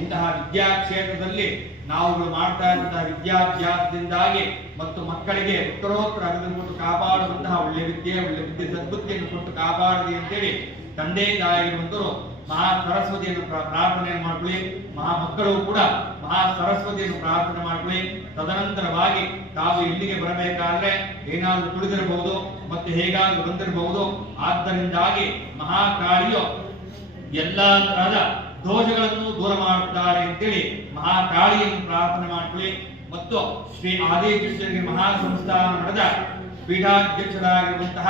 ಇಂತಹ ವಿದ್ಯಾ ಕ್ಷೇತ್ರದಲ್ಲಿ ನಾವುಗಳು ಮಾಡ್ತಾ ಇರುವಂತಹ ವಿದ್ಯಾಭ್ಯಾಸದಿಂದಾಗಿ ಮತ್ತು ಮಕ್ಕಳಿಗೆ ಉತ್ತರೋತ್ತರ ಅಭಿವೃದ್ಧಿ ಕೊಟ್ಟು ಕಾಪಾಡುವಂತಹ ಒಳ್ಳೆ ವಿದ್ಯೆ ಸದ್ಬುದ್ಧಿಯನ್ನು ಕೊಟ್ಟು ಕಾಪಾಡಲಿ ಅಂತೇಳಿ ತಂದೆ ತಾಯಿಗಿರುವಂತರು ಮಹಾ ಸರಸ್ವತಿಯನ್ನು ಪ್ರಾರ್ಥನೆಯನ್ನು ಮಾಡ್ಕೊಳ್ಳಿ. ಮಕ್ಕಳು ಕೂಡ ಮಹಾ ಸರಸ್ವತಿಯನ್ನು ಪ್ರಾರ್ಥನೆ ಮಾಡ್ಕೊಳ್ಳಿ. ತದನಂತರವಾಗಿ ತಾವು ಇಲ್ಲಿಗೆ ಬರಬೇಕಾದ್ರೆ ಏನಾದರೂ ತುಳಿದಿರಬಹುದು ಮತ್ತೆ ಹೇಗಾದ್ರೂ ಬಂದಿರಬಹುದು. ಆದ್ದರಿಂದಾಗಿ ಮಹಾಕಾಳಿಯು ಎಲ್ಲಾ ತರಹದ ದೋಷಗಳನ್ನು ದೂರ ಮಾಡುತ್ತಾರೆ ಅಂತೇಳಿ ಮಹಾಕಾಳಿಯನ್ನು ಪ್ರಾರ್ಥನೆ ಮಾಡ್ಕೊಳ್ಳಿ. ಮತ್ತು ಶ್ರೀ ಆದಿಕೃಷ್ಣಗಿರಿ ಮಹಾಸಂಸ್ಥಾನ ಮಠದ ಪೀಠಾಧ್ಯಕ್ಷರಾಗಿರುವಂತಹ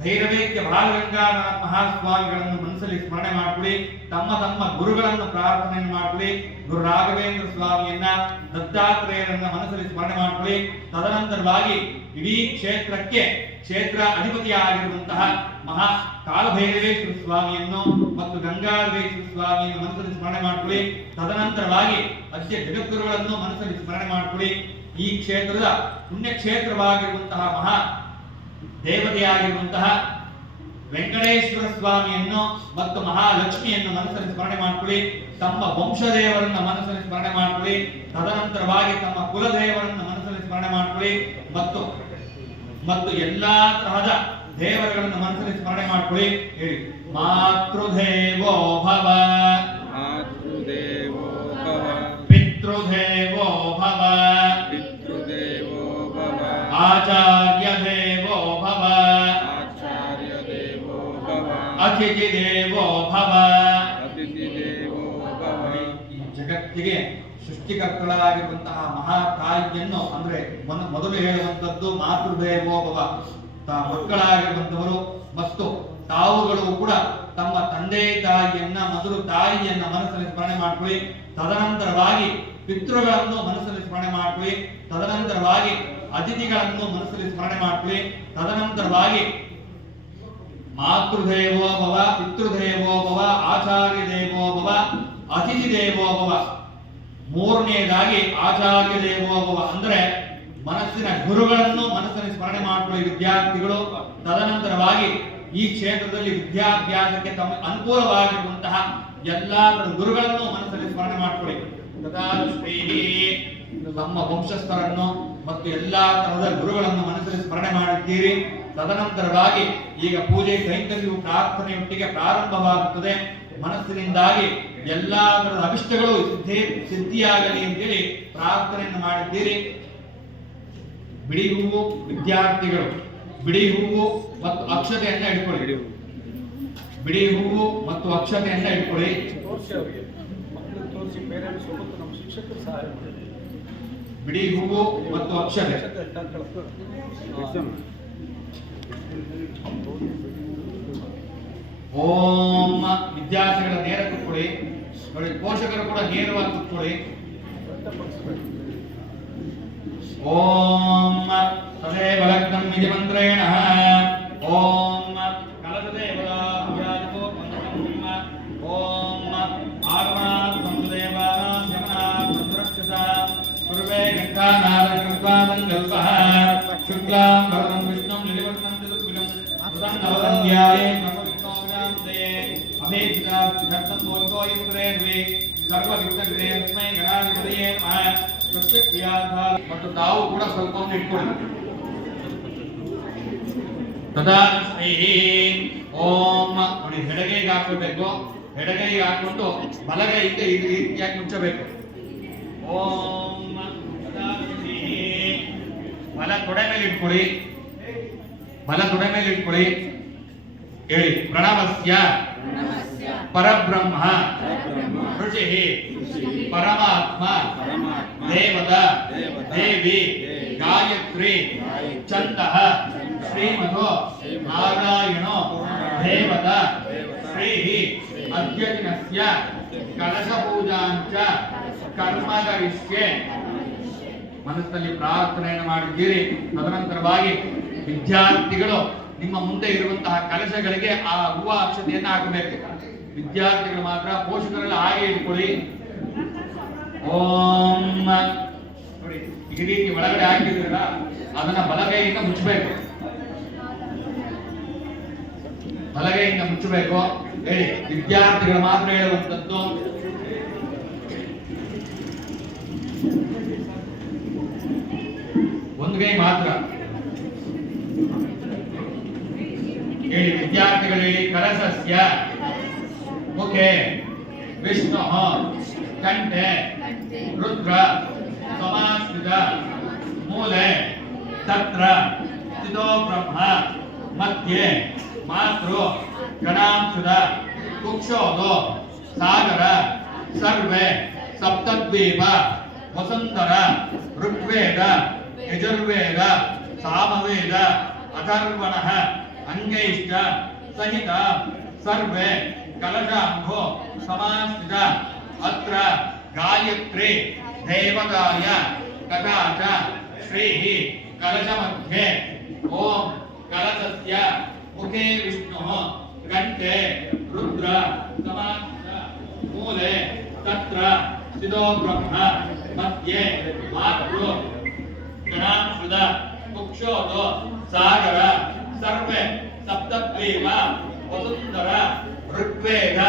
ಭೈರವೇದ್ಯ ಬಾಲಗಂಗಾಧರ ಮಹಾಸ್ವಾಮಿಗಳನ್ನು ಮನಸ್ಸಲ್ಲಿ ಸ್ಮರಣೆ ಮಾಡ್ಕೊಳ್ಳಿ. ತಮ್ಮ ಗುರುಗಳನ್ನು ಪ್ರಾರ್ಥನೆ ಮಾಡ್ಕೊಳ್ಳಿ. ಗುರು ರಾಘವೇಂದ್ರ ಸ್ವಾಮಿಯನ್ನ ದತ್ತಾತ್ರೇಯರನ್ನ ಮನಸ್ಸಲ್ಲಿ ಸ್ಮರಣೆ ಮಾಡ್ಕೊಳ್ಳಿ. ತದನಂತರವಾಗಿ ಇಡೀ ಕ್ಷೇತ್ರ ಅಧಿಪತಿಯಾಗಿರುವಂತಹ ಮಹಾ ಕಾಲಭೈರವೇಶ್ವರ ಸ್ವಾಮಿಯನ್ನು ಮತ್ತು ಗಂಗಾಧರೇಶ್ವರ ಸ್ವಾಮಿಯನ್ನು ಮನಸ್ಸಲ್ಲಿ ಸ್ಮರಣೆ ಮಾಡ್ಕೊಳ್ಳಿ. ತದನಂತರವಾಗಿ ಅದ್ಯ ಜಗದ್ಗುರುಗಳನ್ನು ಮನಸ್ಸಲ್ಲಿ ಸ್ಮರಣೆ ಮಾಡ್ಕೊಳ್ಳಿ. ಈ ಕ್ಷೇತ್ರದ ಪುಣ್ಯಕ್ಷೇತ್ರವಾಗಿರುವಂತಹ ಮಹಾ ದೇವತೆಯಾಗಿರುವಂತಹ ವೆಂಕಟೇಶ್ವರ ಸ್ವಾಮಿಯನ್ನು ಮತ್ತು ಮಹಾಲಕ್ಷ್ಮಿಯನ್ನು ಮನಸ್ಸಲ್ಲಿ ಸ್ಮರಣೆ ಮಾಡ್ಕೊಳ್ಳಿ. ತಮ್ಮ ವಂಶದೇವರನ್ನ ಮನಸ್ಸಲ್ಲಿ ಸ್ಮರಣೆ ಮಾಡ್ಕೊಳ್ಳಿ. ತದನಂತರವಾಗಿ ತಮ್ಮ ಕುಲದೇವರನ್ನ ಮನಸ್ಸಲ್ಲಿ ಸ್ಮರಣೆ ಮಾಡ್ಕೊಳ್ಳಿ. ಮತ್ತು ಎಲ್ಲಾ ತರಹದ ದೇವರುಗಳನ್ನು ಮನಸ್ಸಲ್ಲಿ ಸ್ಮರಣೆ ಮಾಡ್ಕೊಳ್ಳಿ. ಹೇಳಿ ಮಾತೃದೇವೋ ಭವ, ಪಿತೃದೇವೋ ಭವ, ಆಚಾರ್ಯ ದೇವೋ ಭವ, ಅತಿಥಿ ದೇವೋ ಭವ. ಈ ಜಗತ್ತಿಗೆ ಸೃಷ್ಟಿಕರ್ತಳಾಗಿರುವಂತಹ ಮಹಾತಾಯಿಯನ್ನು ಅಂದ್ರೆ ಮೊದಲು ಹೇಳುವಂತದ್ದು ಮಾತೃದೇವೋ ಭವ, ಮಕ್ಕಳಾಗಿರುವಂತವರು ಮತ್ತು ತಾವುಗಳು ಕೂಡ ತಮ್ಮ ತಂದೆ ತಾಯಿಯನ್ನ ಮೊದಲು ತಾಯಿಯನ್ನ ಮನಸ್ಸಲ್ಲಿ ಸ್ಮರಣೆ ಮಾಡ್ಕೊಳ್ಳಿ. ತದನಂತರವಾಗಿ ಪಿತೃಗಳನ್ನು ಮನಸ್ಸಲ್ಲಿ ಸ್ಮರಣೆ ಮಾಡ್ಕೊಳ್ಳಿ. ತದನಂತರವಾಗಿ ಅತಿಥಿಗಳನ್ನು ಮನಸ್ಸಲ್ಲಿ ಸ್ಮರಣೆ ಮಾಡ್ಕೊಳ್ಳಿ. ತದನಂತರವಾಗಿ ಮಾತೃದೇವೋ ಭವ, ಪಿತೃದೇವೋ ಭವ, ಆಚಾರ್ಯ ದೇವೋ ಭವ, ಅತಿಥಿ ದೇವೋ ಭವ. ಮೂರನೆಯದಾಗಿ ಆಚಾರ್ಯ ದೇವೋ ಭವ ಅಂದ್ರೆ ಮನಸ್ಸಿನ ಗುರುಗಳನ್ನು ಮನಸ್ಸಲ್ಲಿ ಸ್ಮರಣೆ ಮಾಡ್ಕೊಳ್ಳಿ ವಿದ್ಯಾರ್ಥಿಗಳು. ತದನಂತರವಾಗಿ ಈ ಕ್ಷೇತ್ರದಲ್ಲಿ ವಿದ್ಯಾಭ್ಯಾಸಕ್ಕೆ ತಮ್ಮ ಅನುಕೂಲವಾಗಿರುವಂತಹ ಎಲ್ಲಾ ಗುರುಗಳನ್ನು ಮನಸ್ಸಲ್ಲಿ ಸ್ಮರಣೆ ಮಾಡ್ಕೊಳ್ಳಿ. ತಮ್ಮ ವಂಶಸ್ಥರನ್ನು ಮತ್ತು ಎಲ್ಲಾ ತರಹದ ಗುರುಗಳನ್ನು ಮನಸ್ಸಲ್ಲಿ ಸ್ಮರಣೆ ಮಾಡಿದ್ದೀರಿ. ತದನಂತರವಾಗಿ ಈಗ ಪೂಜೆ ಕೈಂಕರ್ಯವು ಪ್ರಾರ್ಥನೆಯೊಟ್ಟಿಗೆ ಪ್ರಾರಂಭವಾಗುತ್ತದೆ. ಮನಸ್ಸಿನಿಂದಾಗಿ ಎಲ್ಲಾ ತರದ ಅಭಿಷ್ಟಗಳು ಸಿದ್ಧಿಯಾಗಲಿ ಅಂತೇಳಿ ಪ್ರಾರ್ಥನೆಯನ್ನು ಮಾಡಿದ್ದೀರಿ. ಬಿಡಿ ಹೂವು ವಿದ್ಯಾರ್ಥಿಗಳು ಬಿಡಿ ಹೂವು ಮತ್ತು ಅಕ್ಷತೆಯನ್ನ ಇಟ್ಕೊಳ್ಳಿ. ಬಿಡಿ ಹೂವು ಮತ್ತು ಅಕ್ಷತೆಯನ್ನ ಇಟ್ಕೊಳ್ಳಿ. ಬಿಡಿ ಹೂವು ಮತ್ತು ಅಕ್ಷತೆ. ಓಂ ವಿದ್ಯಾರ್ಥಿಗಳ ನೇರ ಕೂತ್ಕೊಳ್ಳಿ. ನೋಡಿ ಪೋಷಕರು ಕೂಡ ನೇರವಾಗಿ ಕೂತ್ಕೊಳ್ಳಿ. ಓಂ ತದೇವ ಲಗ್ನಂ ಇತಿ ಮಂತ್ರೇಣ ಓಂ ಕಲಸದೇವತಾಭ್ಯಾದಿಕೋ ಮಂತ್ರಂ ಓಂ ಆಗಮಾತ್ ಸಂದೇವಾನಾಂ ಯಮನಾತ್ ಸಂರಕ್ಷತಾ ಪೂರ್ವೇ ಗಂಧಾನಾದ ಕೃತ್ವಾ ಸಂಕಲ್ಪಃ ಶುಕ್ಲಾಂ ಭರತಂ ವಿಷ್ಣುಂ ನಿಲಿವರ್ಣಂ ಚತುರ್ಭುಜಂ ಪ್ರಸನ್ನವದನ್ಯಾಯೇ ಸರ್ವವಿಘ್ನೋಪಶಾಂತಯೇ ಅಭೇಕ್ಷಿತಾ ಸಿದ್ಧರ್ಥಂ ತೋರಿತೋ ಇಂದ್ರೇನ್ವೇ ಸರ್ವವಿಘ್ನಗ್ರೇ ತಸ್ಮೈ ಗಣಾಧಿಪತಯೇ ನಮಃ. ಮತ್ತು ತಾವು ಕೂಡ ಸ್ವಲ್ಪ ಇಟ್ಕೊಳ್ಳಿ. ಓಂ ನೋಡಿ ಎಡಗೈಗೆ ಹಾಕಬೇಕು. ಎಡಗೈಗೆ ಹಾಕೊಂಡು ಬಲಗೈಯಿಂದ ಈ ರೀತಿಯಾಗಿ ಮುಚ್ಚಬೇಕು. ಓಂ ಬಲ ತೊಡೆ ಮೇಲೆ ಇಟ್ಕೊಳ್ಳಿ. ಬಲ ತೊಡೆ ಮೇಲೆ ಇಟ್ಕೊಳ್ಳಿ. ಹೇಳಿ ಪ್ರಣವಸ್ಯ ಪರಬ್ರಹ್ಮ ಋಷಿ ಪರಮಾತ್ಮ ದೇವತಾ ದೇವಿ ಗಾಯತ್ರಿ ಚಂದಃ ಶ್ರೀಮಧೋ ನಾರಾಯಣೋ ದೇವತಾ ಶ್ರೀ ಅದ್ಯದಿನಸ್ಯ ಕಲಶ ಪೂಜಾಂಚ ಕರ್ಮಗರಿಷ್ಯೆ. ಮನಸ್ಸಲ್ಲಿ ಪ್ರಾರ್ಥನೆಯನ್ನು ಮಾಡಿದ್ದೀರಿ. ತದನಂತರವಾಗಿ ವಿದ್ಯಾರ್ಥಿಗಳು ನಿಮ್ಮ ಮುಂದೆ ಇರುವಂತಹ ಕಲಶಗಳಿಗೆ ಆ ಹೂವ ಅಕ್ಷತೆಯನ್ನು ಹಾಕಬೇಕು. ವಿದ್ಯಾರ್ಥಿಗಳು ಮಾತ್ರ, ಪೋಷಕರೆಲ್ಲ ಹಾಗೆ ಇಟ್ಕೊಳ್ಳಿ. ಓಂ ನೋಡಿ ಈ ರೀತಿ ಒಳಗಡೆ ಹಾಕಿದ್ರಲ್ಲ ಅದನ್ನ ಬಲಗೈಯಿಂದ ಮುಚ್ಚಬೇಕು. ಬಲಗೈಯಿಂದ ಮುಚ್ಚಬೇಕು. ಹೇಳಿ ವಿದ್ಯಾರ್ಥಿಗಳು ಮಾತ್ರ ಹೇಳುವಂತದ್ದು ವಿದ್ಯಾರ್ಥಿಗಳಿಗೆ ಕಲಸಸ್ಯ ಮುಖೆ ವಿಷ್ಣು ಕಂಠೆ ರುದ್ರ ಸಮಾಸ್ಕೃತ ಮೂಲೆ ತತ್ರ ಸ್ಥಿತೋ ಬ್ರಹ್ಮ ಮಧ್ಯೆ ಮಾತೃ ಗಣಾಂಶುದ ಕುಕ್ಷೋದೋ ಸಾಗರ ಸರ್ವೆ ಸಪ್ತದ್ವೀಪ ವಸುಂಧರ ಋಗ್ವೇದ ಯಜುರ್ವೇದ ಸಾಮವೇದ ಅಥರ್ವಣಃ ಅಂಗೈಶ್ಚ ಸಹಿತ ಸರ್ವೆ ಕಲಶಾಂಭೋ ಸಮಾಸ್ಥಿತ ಅತ್ರ ಗಾಯತ್ರಿ ದೇವತಾಯ ತಥಾ ಚ ಶ್ರೀಃ ಕಲಶ ಮಧ್ಯೆ ಓಂ ಕಲಶಸ್ಯ ಮುಖೇ ವಿಷ್ಣುಃ ಕಂಠೆ ರುದ್ರ ಸಮಾಸ್ಥಿತ ಮೂಲೆ ತತ್ರ ಸ್ಥಿತೋ ಬ್ರಹ್ಮ ಮಧ್ಯೆ ಮಾತೃ ಗಣಾಂಶುದ ಕುಕ್ಷೋದೋ ಸಾಗರ ಸರ್ವೆ ಸಪ್ತದ್ವೀಪ ವಸುಂಧರ ಋಗ್ವೇದ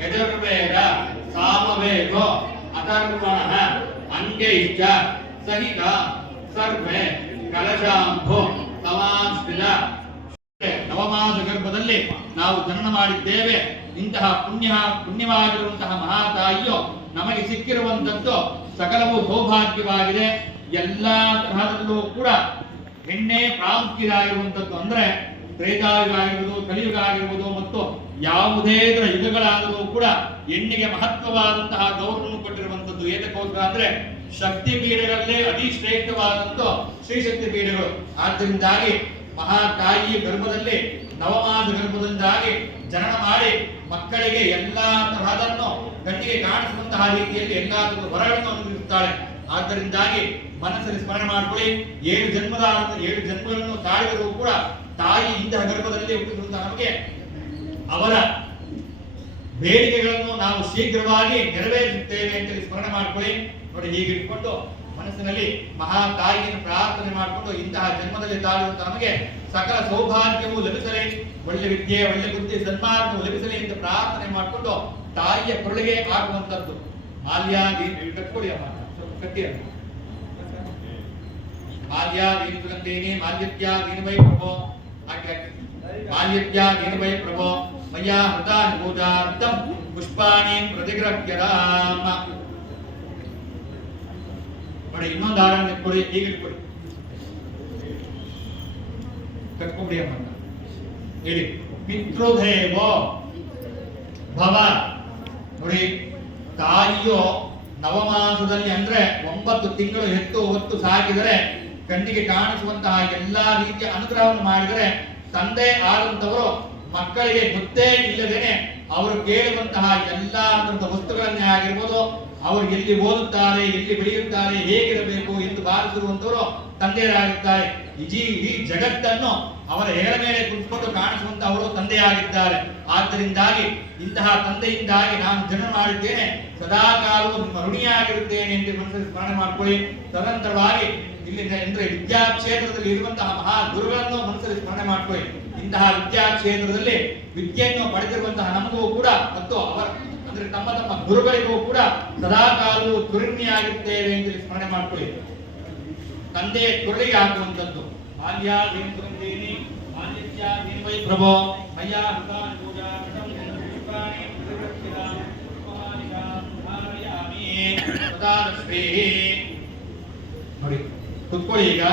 ಯಜುರ್ವೇದ ಸಾಮವೇದೋ ಅಥರ್ವಣಃ ಅಂಗೈಶ್ಚ ಸಹಿತ ಸರ್ವೆ ಕಲಶಾಂಭೋ ಸಮಾಸ್ಥಿತ ನವಮಾಸ ಗರ್ಭದಲ್ಲಿ ನಾವು ಜನನ ಮಾಡಿದ್ದೇವೆ. ಇಂತಹ ಪುಣ್ಯವಾಗಿರುವಂತಹ ಮಹಾತಾಯಿಯು ನಮಗೆ ಸಿಕ್ಕಿರುವಂತದ್ದು ಸಕಲವೂ ಸೌಭಾಗ್ಯವಾಗಿದೆ. ಎಲ್ಲಾ ತರಹದಲ್ಲೂ ಕೂಡ ಹೆಣ್ಣೆ ಪ್ರಾಮುಖ್ಯವಾಗಿರುವಂತದ್ದು. ಅಂದ್ರೆ ತ್ರೇತಾಯುಗ ಆಗಿರ್ಬೋದು, ಕಲಿಯುಗ ಆಗಿರ್ಬೋದು ಮತ್ತು ಯಾವುದೇ ಯುಗಗಳಾದರೂ ಕೂಡ ಹೆಣ್ಣಿಗೆ ಮಹತ್ವವಾದಂತಹ ಗೌರವವನ್ನು ಕೊಟ್ಟಿರುವಂತದ್ದು. ಏತಕ್ಕೋಸ್ಕರ ಅಂದ್ರೆ ಶಕ್ತಿ ಪೀಠಗಳಲ್ಲೇ ಅತಿ ಶ್ರೇಷ್ಠವಾದಂತಹ ಶ್ರೀಶಕ್ತಿ ಪೀಠಗಳು. ಆದ್ದರಿಂದಾಗಿ ಮಹಾತಾಯಿಯ ಗರ್ಭದಲ್ಲಿ ನವಮಾಸ ಗರ್ಭದಿಂದಾಗಿ ಜನನ ಮಾಡಿ ಮಕ್ಕಳಿಗೆ ಎಲ್ಲಾ ತರಹದನ್ನು ಕಣ್ಣಿಗೆ ಕಾಣಿಸುವಂತಹ ರೀತಿಯಲ್ಲಿ ಎಲ್ಲಾ ವರಗಳನ್ನು ಅನುಭವಿಸುತ್ತಾಳೆ. ಆದ್ದರಿಂದಾಗಿ ಮನಸ್ಸಲ್ಲಿ ಸ್ಮರಣೆ ಮಾಡಿಕೊಳ್ಳಿ. 7 ಜನ್ಮಗಳನ್ನು ತಾಳಿದರೂ ಕೂಡ ತಾಯಿ ಇಂತಹ ಗರ್ಭದಲ್ಲಿ ಹುಟ್ಟಿರುವಂತಹ ನಮಗೆ ಅವರ ಬೇಡಿಕೆಗಳನ್ನು ನಾವು ಶೀಘ್ರವಾಗಿ ನೆರವೇರಿಸುತ್ತೇವೆ ಅಂತ ಸ್ಮರಣೆ ಮಾಡಿಕೊಳ್ಳಿ. ನೋಡಿ, ಹೀಗೆ ಇಟ್ಕೊಂಡು ಮನಸ್ಸಿನಲ್ಲಿ ಮಹಾ ತಾಯಿಯನ್ನು ಪ್ರಾರ್ಥನೆ ಮಾಡಿಕೊಂಡು ಇಂತಹ ಜನ್ಮದಲ್ಲಿ ತಾಳುವಂತಹ ನಮಗೆ ಸಕಲ ಸೌಭಾಗ್ಯವು ಲಭಿಸಲಿ, ಒಳ್ಳೆ ವಿದ್ಯೆ, ಒಳ್ಳೆ ಬುದ್ಧಿ, ಸನ್ಮಾರ್ಗವು ಲಭಿಸಲಿ ಅಂತ ಪ್ರಾರ್ಥನೆ ಮಾಡಿಕೊಂಡು ತಾಯಿಯ ಕೊರಳಿಗೆ ಆಗುವಂತದ್ದು ಮಾಲ್ಯಾದಿ ಕಟ್ಕೊಳ್ಳಿ ಅಮ್ಮ, ಕಟ್ಟಿ ಮಾಲ್ಯಾದೀನಿ ಸುಗಂಧೇನಿ ಮಾಲ್ಯತ್ಯಾದೀನಿ ಪ್ರಭೋ ಮಾಲ್ಯತ್ಯಾದೀನಿ ಪ್ರಭೋ ಮಯ್ಯಾ ಹೃತಾನಿ ಪೂಜಾರ್ಥಂ ಪುಷ್ಪಾಣಿ ಪ್ರತಿಗ್ರಹ್ಯರಾಮ. ನೋಡಿ, ಇನ್ನೊಂದು ಆರಾಮ ಇಟ್ಕೊಳ್ಳಿ, ಹೀಗೆ ಇಟ್ಕೊಳ್ಳಿ, ಕಟ್ಕೊಂಬಿಡಿ ಅಮ್ಮ ಹೇಳಿ. ಪಿತೃದೇವೋ ಭವ. ನೋಡಿ, ತಾಯಿಯು ನವಮಾಸದಲ್ಲಿ ಅಂದ್ರೆ 9 ತಿಂಗಳು ಹೆತ್ತು ಹೊತ್ತು ಸಾಕಿದರೆ ಕಣ್ಣಿಗೆ ಕಾಣಿಸುವಂತಹ ಎಲ್ಲಾ ರೀತಿಯ ಅನುಗ್ರಹವನ್ನು ಮಾಡಿದರೆ ತಂದೆ ಆದಂತವರು ಮಕ್ಕಳಿಗೆ ಗೊತ್ತೇ ಇಲ್ಲದೇನೆ ಅವರು ಕೇಳುವಂತಹ ಎಲ್ಲಾ ವಸ್ತುಗಳನ್ನೇ ಆಗಿರ್ಬೋದು, ಅವರು ಎಲ್ಲಿ ಓದುತ್ತಾರೆ, ಎಲ್ಲಿ ಬೆಳೆಯುತ್ತಾರೆ, ಹೇಗಿರಬೇಕು ಎಂದು ಭಾವಿಸಿರುವಂತವರು ತಂದೆಯರಾಗಿರ್ತಾರೆ. ಇಡೀ ಜಗತ್ತನ್ನು ಅವರ ಹೆಗಲ ಮೇಲೆ ಕುಳಿತುಕೊಂಡು ಕಾಣಿಸುವಂತಹ ಅವರು ತಂದೆಯಾಗಿದ್ದಾರೆ. ಆದ್ದರಿಂದಾಗಿ ಇಂತಹ ತಂದೆಯಿಂದಾಗಿ ನಾನು ಜನನ ಮಾಡಿದ್ದೇನೆ, ಸದಾಕಾಲವೂ ನಿಮ್ಮ ಋಣಿಯಾಗಿರುತ್ತೇನೆ ಎಂದು ಮನಸ್ಸಲ್ಲಿ ಸ್ಮರಣೆ ಮಾಡಿಕೊಳ್ಳಿ. ತದನಂತರವಾಗಿ ಇಲ್ಲಿ ಅಂದ್ರೆ ವಿದ್ಯಾಕ್ಷೇತ್ರದಲ್ಲಿ ಇರುವಂತಹ ಮಹಾ ಗುರುಗಳನ್ನು ಮನಸ್ಸಲ್ಲಿ ಸ್ಮರಣೆ ಮಾಡಿಕೊಳ್ಳಿ. ಇಂತಹ ವಿದ್ಯಾಕ್ಷೇತ್ರದಲ್ಲಿ ವಿದ್ಯೆಯನ್ನು ಪಡೆದಿರುವಂತಹ ನಮಗೂ ಕೂಡ ಮತ್ತು ಅವರ ಅಂದ್ರೆ ತಮ್ಮ ಗುರುಗಳಿಗೂ ಕೂಡ ಸದಾಕಾಲವೂ ತುರಿಣಿಯಾಗಿರುತ್ತೇವೆ ಅಂತ ಸ್ಮರಣೆ ಮಾಡಿಕೊಳ್ಳಿ. ತಂದೆ ತುರುಳಿಗೆ ಹಾಕುವಂತದ್ದು ಪ್ರಭೋ ಮಯ್ಯಾ ನೋಡಿ, ಕುತ್ಕೊಳ್ಳಿ. ಈಗ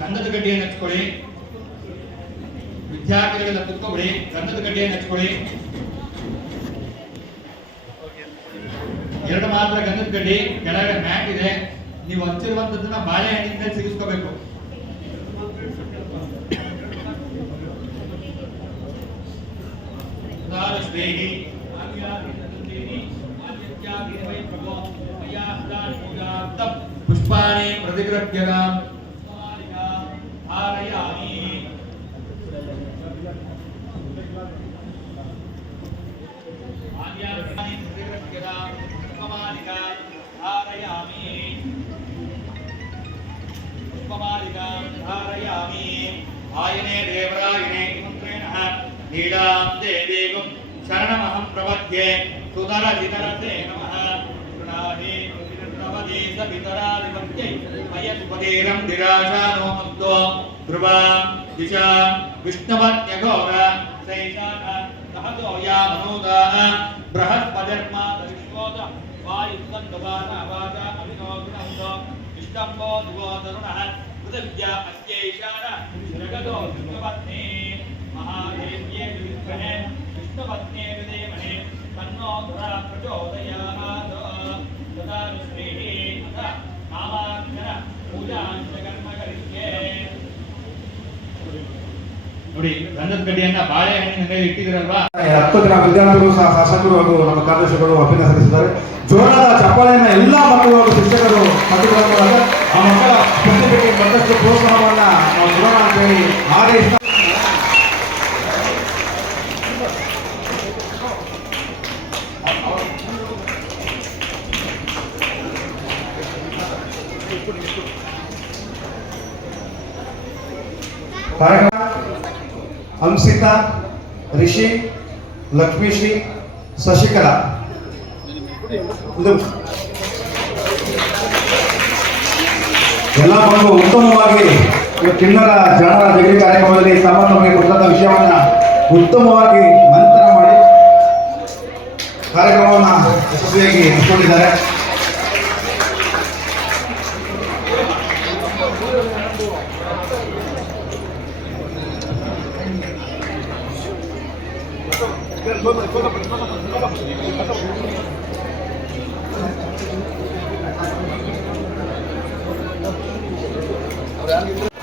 ಗಂಧದ ಗಡ್ಡಿಯನ್ನು ಹಚ್ಕೊಳ್ಳಿ. ವಿದ್ಯಾರ್ಥಿಗಳೆಲ್ಲ ಕುತ್ಕೊಬಿಡಿ, ಗಂಧದ ಗಡ್ಡಿಯನ್ನು ಹಚ್ಕೊಳ್ಳಿ. 2 ಮಾತ್ರ ಗಂಧದ ಗಡ್ಡಿ, ಕೆಳಗಡೆ ಮ್ಯಾಟ್ ಇದೆ. ನೀವು ಹಚ್ಚಿರುವಂತದನ್ನ ಬಾಳೆಹಣ್ಣಿಂದ ಸಿಗಿಸ್ಕೋಬೇಕು. ಪುಷ್ಪಾಣಿ ಪ್ರತಿಗ್ರಹ್ಯರ ಹಾರಯಾಮಿ. आयने देवरायणे मंत्रेण नीलां देवीं शरणमहं प्रपद्ये सुदरजितरते नमः. कृणाहि प्रवदेश वितरादिपत्यै मयस्पतिरं दिराशानो मत्तो ध्रुवां दिशां विष्णवत्यघोर सैतान सहतो या मनोदान बृहस्पतिर्मा विश्वोद वायुसंगवान वाचा अभिनवगुणंदो इष्टंबो दिवो तरुणः पृथिव्या अस्यैशान जगतो विष्णुपत्नी महादेव्ये विद्महे विष्णुपत्न्ये विधीमहि तन्नो धरा प्रचोदयात् तदा श्रीः अथ नामाक्षर पूजांच कर्म करिष्ये ನೋಡಿ ಗಂಧದ ಗಡ್ಡಿಯನ್ನ ಬಾಳೆಹಣ್ಣಿನ ಮೇಲೆ ಇಟ್ಟಿದ್ರಲ್ವಾ 10 ದಿನ ವಿದ್ಯಾರ್ಥಿಗಳು ಸಹ ಶಾಸಕರು ಹಾಗೂ ನಮ್ಮ ಕಾರ್ಯದರ್ಶಿಗಳು ಅಭಿನಂದನೆ ಸಲ್ಲಿಸಿದ್ದಾರೆ. ಜೋರಾದ ಚಪ್ಪಾಳೆಯನ್ನು ಎಲ್ಲ ಮಕ್ಕಳು ಹಾಗೂ ಶಿಕ್ಷಕರು ಮಕ್ಕಳ ಆ ಮಕ್ಕಳ ಪ್ರತಿಭೆಗೆ ಮತ್ತಷ್ಟು ಪ್ರೋತ್ಸಾಹವನ್ನ ನಾವು ಕೊಡೋಣ ಅಂತ ಹೇಳಿ ಆದೇಶ ಕಾರ್ಯಕ್ರಮ ಅಂಸಿತಾ, ರಿಷಿ, ಲಕ್ಷ್ಮೀಶ್ರೀ, ಶಶಿಕಲಾ ಎಲ್ಲ ಮಕ್ಕಳು ಉತ್ತಮವಾಗಿ ಕಿನ್ನರ ಜಾಣರ ಜಗಲಿ ಕಾರ್ಯಕ್ರಮದಲ್ಲಿ ತಮ್ಮ ತಮಗೆ ಕೊಟ್ಟಂತ ವಿಷಯವನ್ನ ಉತ್ತಮವಾಗಿ ಮಂಥನ ಮಾಡಿ ಕಾರ್ಯಕ್ರಮವನ್ನು ಯಶಸ್ವಿಯಾಗಿ ಇಟ್ಕೊಂಡಿದ್ದಾರೆ.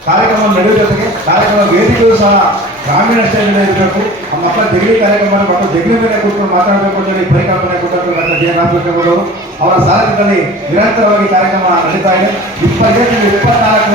ಕಾರ್ಯಕ್ರಮ ನಡೆಯುವ ಜೊತೆಗೆ ಕಾರ್ಯಕ್ರಮ ವೇದಿಕೆಯೂ ಸಹ ಗ್ರಾಮೀಣ ಶೈಲಿಯಲ್ಲಿ ಇರಬೇಕು. ಆ ಮಕ್ಕಳ ಜಗಲಿ ಕಾರ್ಯಕ್ರಮ ಮಕ್ಕಳು ಜಗಲಿ ಮೇಲೆ ಕೂತ್ಕೊಂಡು ಮಾತಾಡಬೇಕು ಅಂತ ಹೇಳಿ ಪರಿಕಲ್ಪನೆ ಕೊಟ್ಟರು ಡಾಕ್ಟರ್ ಜೆ ರಾಮಕೃಷ್ಣ ಅವರ ಸಾರಥ್ಯದಲ್ಲಿ ನಿರಂತರವಾಗಿ ಕಾರ್ಯಕ್ರಮ ನಡೀತಾ ಇದೆ. 27 24